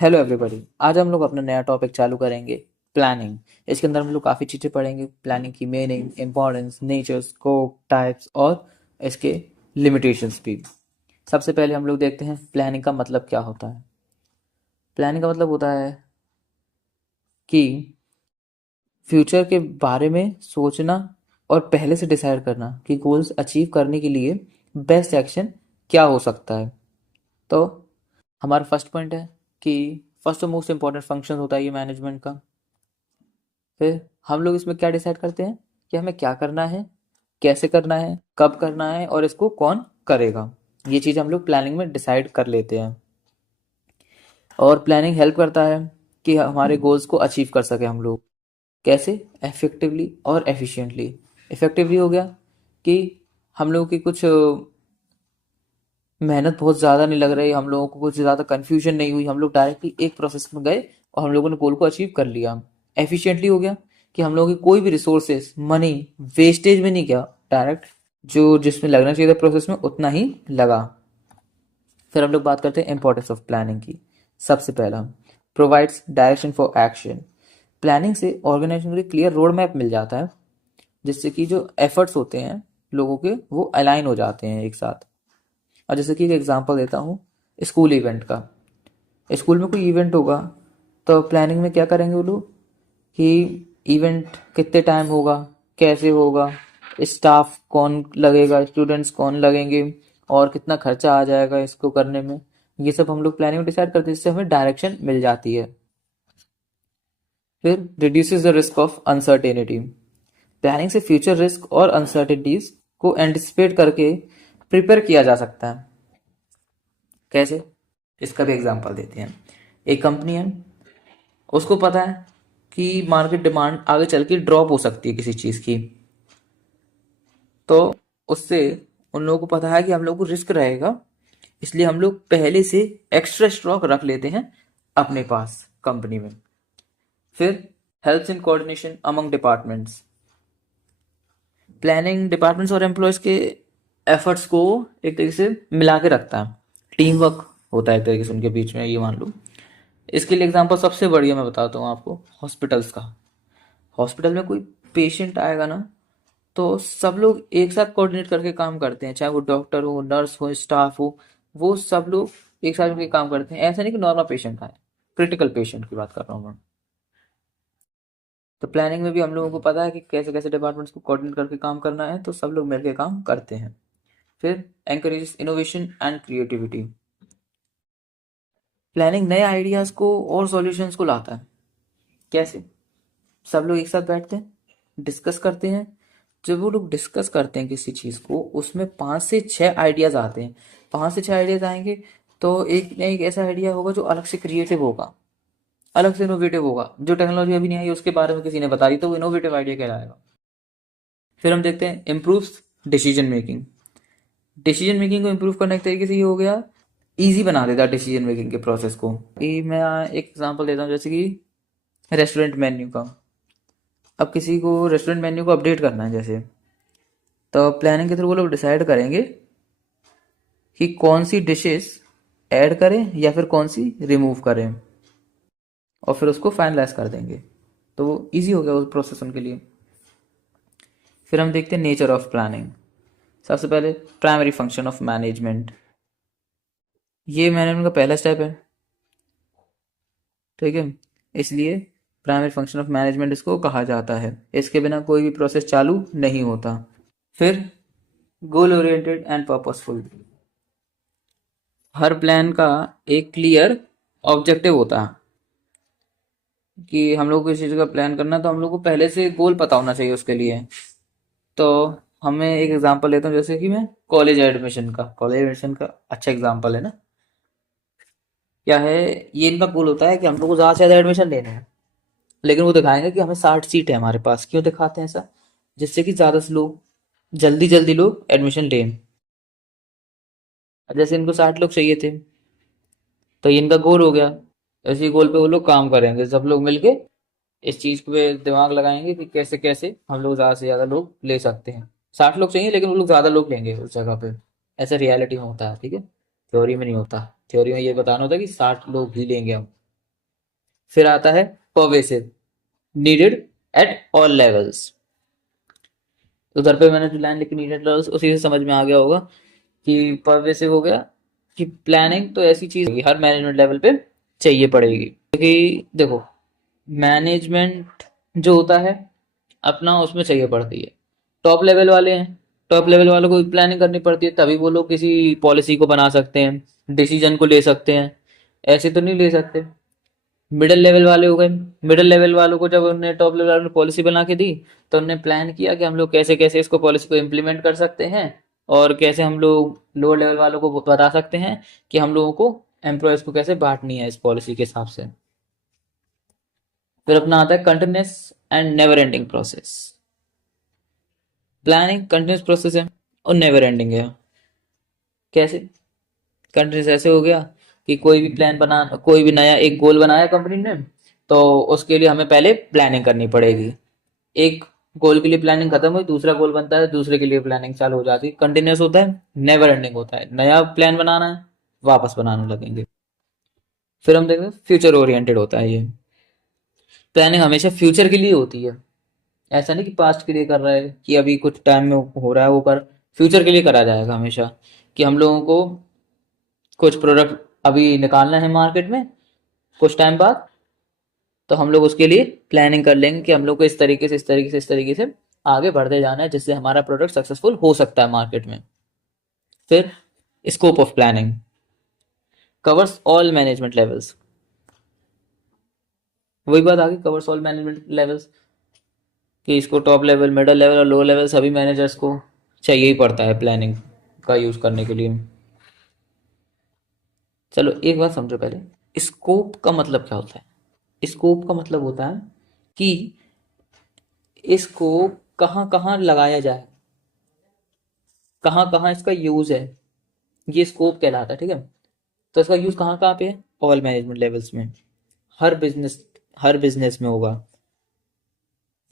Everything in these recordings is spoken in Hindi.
Hello everybody. आज हम लोग अपना नया टॉपिक चालू करेंगे, प्लानिंग। इसके अंदर हम लोग काफ़ी चीज़ें पढ़ेंगे। प्लानिंग की meaning, importance, nature, scope, types और इसके लिमिटेशंस भी। सबसे पहले हम लोग देखते हैं प्लानिंग का मतलब क्या होता है। प्लानिंग का मतलब होता है कि फ्यूचर के बारे में सोचना और पहले से डिसाइड करना कि गोल्स अचीव करने के लिए बेस्ट एक्शन क्या हो सकता है। तो हमारा फर्स्ट पॉइंट है कि फर्स्ट और मोस्ट इम्पॉर्टेंट फंक्शन होता है ये मैनेजमेंट का। फिर हम लोग इसमें क्या डिसाइड करते हैं कि हमें क्या करना है, कैसे करना है, कब करना है और इसको कौन करेगा। ये चीज़ हम लोग प्लानिंग में डिसाइड कर लेते हैं। और प्लानिंग हेल्प करता है कि हमारे गोल्स को अचीव कर सके हम लोग। कैसे? इफेक्टिवली और एफिशिएंटली। इफेक्टिवली हो गया कि हम लोगों की कुछ मेहनत बहुत ज़्यादा नहीं लग रही, हम लोगों को कुछ ज़्यादा कन्फ्यूजन नहीं हुई, हम लोग डायरेक्टली एक प्रोसेस में गए और हम लोगों ने गोल को अचीव कर लिया। एफिशिएंटली हो गया कि हम लोगों की कोई भी रिसोर्सेज, मनी वेस्टेज में नहीं गया, डायरेक्ट जो जिसमें लगना चाहिए था प्रोसेस में उतना ही लगा। फिर हम लोग बात करते हैं इंपॉर्टेंस ऑफ प्लानिंग की। सबसे पहला, provides direction for action. Planning से ऑर्गेनाइजेशन को क्लियर रोड मैप मिल जाता है, जिससे कि जो एफर्ट्स होते हैं लोगों के वो अलाइन हो जाते हैं एक साथ। और जैसे कि एक एग्जांपल देता हूँ स्कूल इवेंट का। स्कूल में कोई इवेंट होगा तो प्लानिंग में क्या करेंगे वो लोग कि इवेंट कितने टाइम होगा, कैसे होगा, स्टाफ कौन लगेगा, स्टूडेंट्स कौन लगेंगे और कितना खर्चा आ जाएगा इसको करने में। ये सब हम लोग प्लानिंग में डिसाइड करते हैं, जिससे हमें डायरेक्शन मिल जाती है। फिर reduces the risk of uncertainty. Planning से फ्यूचर रिस्क और अनसर्टेनिटीज को एंटिसिपेट करके प्रिपेयर किया जा सकता है। कैसे? इसका भी एग्जांपल देते हैं। एक कंपनी है, उसको पता है कि मार्केट डिमांड आगे चल के ड्रॉप हो सकती है किसी चीज़ की, तो उससे उन लोगों को पता है कि हम लोग को रिस्क रहेगा, इसलिए हम लोग पहले से एक्स्ट्रा स्टॉक रख लेते हैं अपने पास कंपनी में। फिर helps in coordination among departments. Planning departments और एम्प्लॉयज के एफर्ट्स को एक तरीके से मिला के रखता है। टीम वर्क होता है एक तरीके से उनके बीच में, ये मान लो। इसके लिए एग्जांपल सबसे बढ़िया मैं बताता हूँ आपको, हॉस्पिटल्स का। हॉस्पिटल में कोई पेशेंट आएगा ना, तो सब लोग एक साथ कोऑर्डिनेट करके काम करते हैं, चाहे वो डॉक्टर हो, नर्स हो, स्टाफ हो। वो सब लोग एक साथ मिलकर काम करते हैं। ऐसा नहीं कि नॉर्मल पेशेंट आए, क्रिटिकल पेशेंट की बात कर रहा हूँ मैं। तो प्लानिंग में भी हम लोगों को पता है कि कैसे कैसे डिपार्टमेंट्स को कोऑर्डिनेट करके काम करना है, तो सब लोग मिलकर काम करते हैं। फिर encourages innovation and creativity. Planning नए आइडियाज को और सॉल्यूशंस को लाता है। कैसे? सब लोग एक साथ बैठते हैं, डिस्कस करते हैं। जब वो लोग डिस्कस करते हैं किसी चीज़ को, उसमें 5 से 6 आइडियाज आते हैं। 5 से 6 आइडियाज आएंगे तो एक न एक ऐसा आइडिया होगा जो अलग से क्रिएटिव होगा, अलग से इनोवेटिव होगा। जो टेक्नोलॉजी अभी नहीं आई उसके बारे में किसी ने बता दी तो वो इनोवेटिव आइडिया कहलाएगा। फिर हम देखते हैं improves decision making. Decision making को इम्प्रूव करने के तरीके से ये हो गया, ईजी बना देता है डिसीजन मेकिंग के प्रोसेस को। कि मैं एक एग्जांपल देता हूँ, जैसे कि रेस्टोरेंट मेन्यू का। अब किसी को रेस्टोरेंट मेन्यू को अपडेट करना है जैसे, तो प्लानिंग के थ्रू वो लोग डिसाइड करेंगे कि कौन सी डिशेस ऐड करें या फिर कौन सी रिमूव करें, और फिर उसको फाइनलाइज कर देंगे। तो वो इजी हो गया उस प्रोसेस उनके लिए। फिर हम देखते हैं नेचर ऑफ प्लानिंग। सबसे पहले प्राइमरी फंक्शन ऑफ मैनेजमेंट। ये मैनेजमेंट का पहला स्टेप है, ठीक है। इसलिए प्राइमरी फंक्शन ऑफ मैनेजमेंट इसको कहा जाता है। इसके बिना कोई भी प्रोसेस चालू नहीं होता। फिर goal oriented and purposeful. Her plan का एक क्लियर ऑब्जेक्टिव होता है कि हम लोग को किसी चीज़ का प्लान करना है, तो हम लोग को पहले से गोल पता होना चाहिए उसके लिए। तो हमें एक एग्जांपल लेता हूँ, जैसे कि मैं कॉलेज एडमिशन का। कॉलेज एडमिशन का अच्छा एग्जांपल है ना। क्या है, ये इनका गोल होता है कि हम लोग को ज़्यादा से ज़्यादा एडमिशन लेना है, लेकिन वो दिखाएंगे कि हमें 60 सीट है हमारे पास। क्यों दिखाते हैं ऐसा? जिससे कि ज़्यादा से लोग, जल्दी जल्दी लोग एडमिशन लें। अब जैसे इनको 60 लोग चाहिए थे, तो ये इनका गोल हो गया। इसी गोल पे वो लोग काम करेंगे, सब लोग मिलके इस चीज पे दिमाग लगाएंगे कि कैसे कैसे हम लोग ज्यादा से ज्यादा लोग ले सकते हैं। 60 लोग चाहिए लेकिन वो लोग ज्यादा लोग लेंगे उस जगह पे। ऐसा रियलिटी में होता है, ठीक है, थ्योरी में नहीं होता। थ्योरी में ये बताना होता है कि 60 लोग ही लेंगे हम। फिर आता है pervasive, needed at all levels. उधर पे मैंने जो लाइन लिखी नीडेड लेवल्स, उसी से समझ में आ गया होगा कि परवेसिव हो गया कि प्लानिंग तो ऐसी चीज है हर मैनेजमेंट लेवल पे चाहिए पड़ेगी। क्योंकि देखो मैनेजमेंट जो होता है अपना उसमें चाहिए पड़ती है। टॉप लेवल वाले हैं, टॉप लेवल वालों को प्लानिंग करनी पड़ती है, तभी वो लोग किसी पॉलिसी को बना सकते हैं, डिसीजन को ले सकते हैं, ऐसे तो नहीं ले सकते। मिडिल लेवल वाले हो गए, मिडिल लेवल वालों को जब उन्होंने टॉप लेवल वालों ने पॉलिसी बना के दी तो उन्होंने प्लान किया कि हम लोग कैसे कैसे इसको पॉलिसी को इम्प्लीमेंट कर सकते हैं और कैसे हम लोग लोअर लेवल वालों को बता सकते हैं कि हम लोगों को एम्प्लॉयज को कैसे बांटनी है इस पॉलिसी के हिसाब से। फिर अपना आता है continuous and never ending process. Planning continuous process है और नेवर एंडिंग है। कैसे कंटिन्यूस? ऐसे हो गया कि कोई भी प्लान बना, कोई भी नया एक गोल बनाया कंपनी ने, तो उसके लिए हमें पहले प्लानिंग करनी पड़ेगी। एक गोल के लिए प्लानिंग खत्म हुई, दूसरा गोल बनता है, दूसरे के लिए प्लानिंग चालू हो जाती है। कंटिन्यूस होता है, नेवर एंडिंग होता है। नया प्लान बनाना है, वापस बनाने लगेंगे। फिर हम देखेंगे फ्यूचर ओरिएंटेड होता है ये। प्लानिंग हमेशा फ्यूचर के लिए होती है, ऐसा नहीं कि पास्ट के लिए कर रहा है कि अभी कुछ टाइम में हो रहा है वो कर, फ्यूचर के लिए करा जाएगा हमेशा कि हम लोगों को कुछ प्रोडक्ट अभी निकालना है मार्केट में कुछ टाइम बाद, तो हम लोग उसके लिए प्लानिंग कर लेंगे कि हम लोग को इस तरीके से इस तरीके से इस तरीके से आगे बढ़ते जाना है जिससे हमारा प्रोडक्ट सक्सेसफुल हो सकता है मार्केट में। फिर scope of planning covers all management levels. वही बात आगे, कवर्स ऑल मैनेजमेंट लेवल्स कि इसको टॉप लेवल, मिडिल लेवल और लोअर लेवल सभी मैनेजर्स को चाहिए ही पड़ता है प्लानिंग का यूज करने के लिए। चलो एक बात समझो पहले, स्कोप का मतलब क्या होता है? स्कोप का मतलब होता है कि इसको कहाँ कहाँ लगाया जाए, कहाँ कहाँ इसका यूज है, ये स्कोप कहलाता है। ठीक है, तो इसका यूज कहाँ कहाँ पे है? ऑल मैनेजमेंट लेवल्स में, हर बिजनेस में होगा,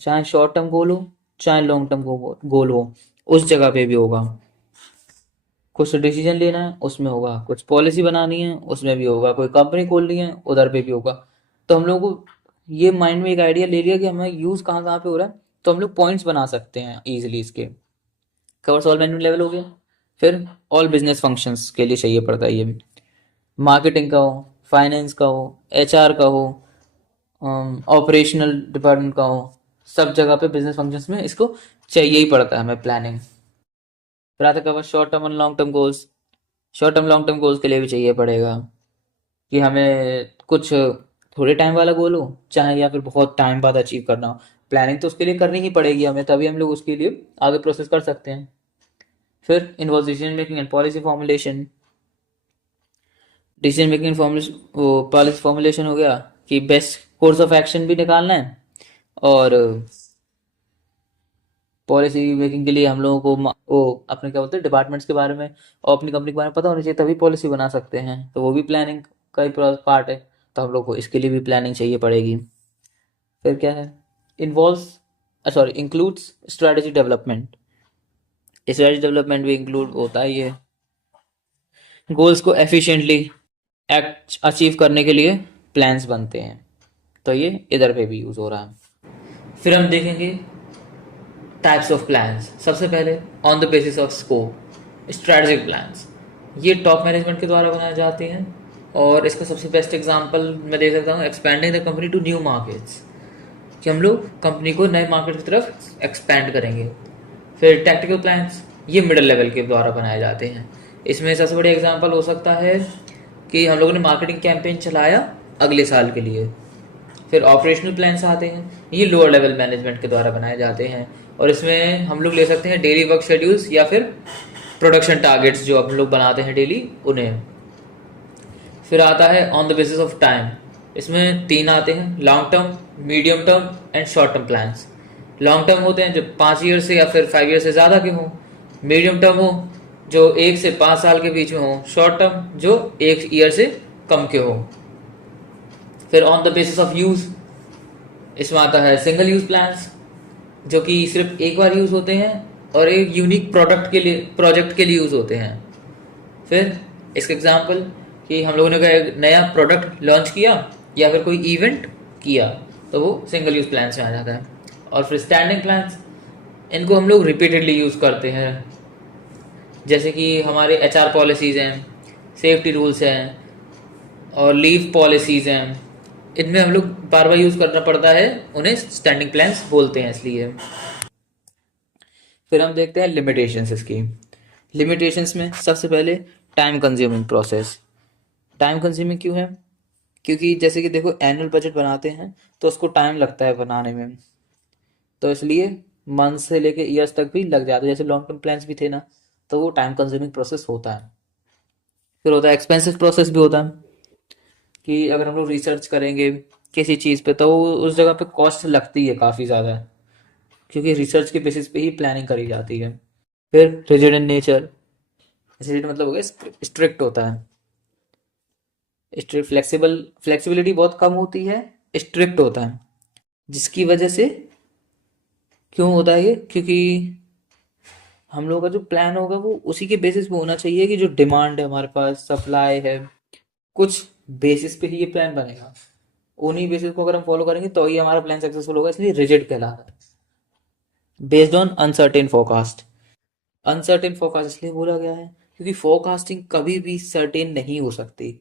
चाहे शॉर्ट टर्म गोल हो चाहे लॉन्ग टर्म गोल हो, उस जगह पे भी होगा। कुछ डिसीजन लेना है उसमें होगा, कुछ पॉलिसी बनानी है उसमें भी होगा, कोई कंपनी खोलनी है उधर पे भी होगा। तो हम लोग को ये माइंड में एक आइडिया ले लिया कि हमें यूज कहाँ कहाँ पे हो रहा है, तो हम लोग पॉइंट्स बना सकते हैं इजीली इसके। कवर्स ऑल मैनेजमेंट लेवल हो गया। फिर ऑल बिजनेस फंक्शंस के लिए चाहिए पड़ता है ये, मार्केटिंग का हो, फाइनेंस का हो, एचआर का हो, ऑपरेशनल डिपार्टमेंट का हो, सब जगह पे बिजनेस फंक्शंस में इसको चाहिए ही पड़ता है हमें प्लानिंग। फिर आता कवर शॉर्ट टर्म और long term goals. Short term long term goals के लिए भी चाहिए पड़ेगा कि हमें कुछ थोड़े टाइम वाला गोल हो चाहे या फिर बहुत टाइम बाद अचीव करना हो, प्लानिंग तो उसके लिए करनी ही पड़ेगी हमें, तभी हम लोग उसके लिए आगे प्रोसेस कर सकते हैं। फिर involve decision making and policy formulation. Decision making policy formulation हो गया कि बेस्ट कोर्स ऑफ एक्शन भी निकालना है, और पॉलिसी मेकिंग के लिए हम लोगों को वो अपने क्या बोलते हैं डिपार्टमेंट्स के बारे में और अपनी कंपनी के बारे में पता होना चाहिए, तभी पॉलिसी बना सकते हैं, तो वो भी प्लानिंग का ही पार्ट है। तो हम लोग को इसके लिए भी प्लानिंग चाहिए पड़ेगी। फिर क्या है, involve sorry includes strategy development. Strategy development भी इंक्लूड होता है ये, गोल्स को एफिशिएंटली अचीव करने के लिए प्लान्स बनते हैं, तो ये इधर पे भी यूज हो रहा है। फिर हम देखेंगे टाइप्स ऑफ प्लान्स। सबसे पहले on the basis of scope strategic plans, ये टॉप मैनेजमेंट के द्वारा बनाए जाते हैं, और इसका सबसे बेस्ट एग्जांपल मैं दे सकता हूँ expanding the company to new markets, कि हम लोग कंपनी को नए मार्केट की तरफ एक्सपैंड करेंगे। फिर टैक्टिकल प्लान्स, ये मिडिल लेवल के द्वारा बनाए जाते हैं। इसमें सबसे बड़ा एग्जांपल हो सकता है कि हम लोगों ने मार्केटिंग कैंपेन चलाया अगले साल के लिए। फिर ऑपरेशनल प्लान्स आते हैं, ये लोअर लेवल मैनेजमेंट के द्वारा बनाए जाते हैं, और इसमें हम लोग ले सकते हैं डेली वर्क शेड्यूल्स या फिर प्रोडक्शन टारगेट्स जो हम लोग बनाते हैं डेली उन्हें। फिर आता है on the basis of time, इसमें 3 आते हैं, long term, medium term and short term plans. Long term होते हैं जो 5 ईयर से या फिर 5 ईयर से ज़्यादा के हों, मीडियम टर्म हो जो 1 से 5 साल के बीच में हो, शॉर्ट टर्म जो 1 ईयर से कम के हो। फिर on the basis of use, इसमें आता है सिंगल यूज प्लान्स जो कि सिर्फ एक बार यूज होते हैं और एक यूनिक प्रोडक्ट के लिए, प्रोजेक्ट के लिए यूज होते हैं। फिर इसका एग्जांपल कि हम लोगों ने एक नया प्रोडक्ट लॉन्च किया या फिर कोई इवेंट किया तो वो सिंगल यूज़ प्लान्स में आ जाता है। और फिर स्टैंडिंग प्लान्स, इनको हम लोग रिपीटेडली यूज़ करते हैं, जैसे कि हमारे एचआर पॉलिसीज़ हैं, सेफ्टी रूल्स हैं और लीव पॉलिसीज़ हैं, इनमें हम लोग बार बार यूज़ करना पड़ता है, उन्हें स्टैंडिंग प्लान्स बोलते हैं इसलिए। फिर हम देखते हैं लिमिटेशंस इसकी। लिमिटेशंस में सबसे पहले time consuming process. Time consuming क्यों है? क्योंकि जैसे कि देखो एनुअल बजट बनाते हैं तो उसको टाइम लगता है बनाने में, तो इसलिए मंथ से लेके ईयर्स तक भी लग जाते हैं। जैसे लॉन्ग टर्म प्लान्स भी थे ना, तो वो टाइम कंज्यूमिंग प्रोसेस होता है। फिर होता है एक्सपेंसिव प्रोसेस भी होता है, कि अगर हम लोग रिसर्च करेंगे किसी चीज़ पे तो उस जगह पे कॉस्ट लगती है काफ़ी ज़्यादा, क्योंकि रिसर्च के बेसिस पे ही प्लानिंग करी जाती है। फिर रिजिड इन नेचर, रिजिड मतलब हो गया स्ट्रिक्ट होता है, स्ट्रिक्ट। फ्लेक्सिबिलिटी बहुत कम होती है, स्ट्रिक्ट होता है, जिसकी वजह से क्यों होता है ये? क्योंकि हम लोग का जो प्लान होगा वो उसी के बेसिस पे होना चाहिए कि जो डिमांड है हमारे पास, सप्लाई है, कुछ बेसिस पे ही ये प्लान बनेगा। उन्हीं बेसिस को अगर हम फॉलो करेंगे तो ही हमारा प्लान सक्सेसफुल होगा, इसलिए रिजिड कहलाता है। Based on uncertain forecast. Uncertain forecast इसलिए बोला गया है क्योंकि फोरकास्टिंग कभी भी सर्टेन नहीं हो सकती।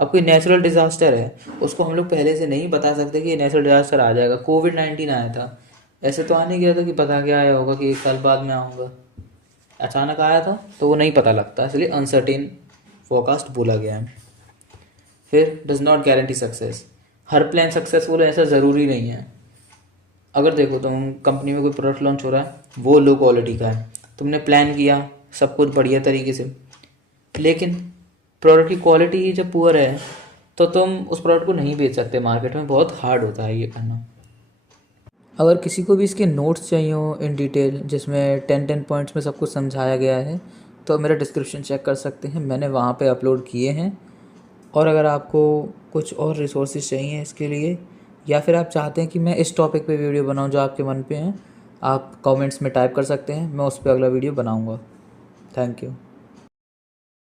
अब कोई नेचुरल डिजास्टर है, उसको हम लोग पहले से नहीं बता सकते कि ये नेचुरल डिजास्टर आ जाएगा। कोविड-19 आया था, ऐसे तो आने गया था कि बता के आया होगा कि एक साल बाद में आऊँगा, अचानक आया था तो वो नहीं पता लगता, इसलिए अनसर्टेन फोरकास्ट बोला गया है। फिर does not guarantee success. Her plan successful है ऐसा ज़रूरी नहीं है। अगर देखो तुम कंपनी में कोई प्रोडक्ट लॉन्च हो रहा है, वो लो क्वालिटी का है, तुमने प्लान किया सब कुछ बढ़िया तरीके से, लेकिन प्रोडक्ट की क्वालिटी ही जब पुअर है तो तुम उस प्रोडक्ट को नहीं बेच सकते मार्केट में। बहुत हार्ड होता है ये करना। अगर किसी को भी इसके नोट्स चाहिए हो इन डिटेल, जिसमें 10 पॉइंट्स में सब कुछ समझाया गया है, तो मेरा डिस्क्रिप्शन चेक कर सकते हैं, मैंने वहाँ पे अपलोड किए हैं। और अगर आपको कुछ और रिसोर्सेज चाहिए इसके लिए, या फिर आप चाहते हैं कि मैं इस टॉपिक पे वीडियो बनाऊं जो आपके मन पे हैं, आप कमेंट्स में टाइप कर सकते हैं, मैं उस पर अगला वीडियो बनाऊंगा। Thank you.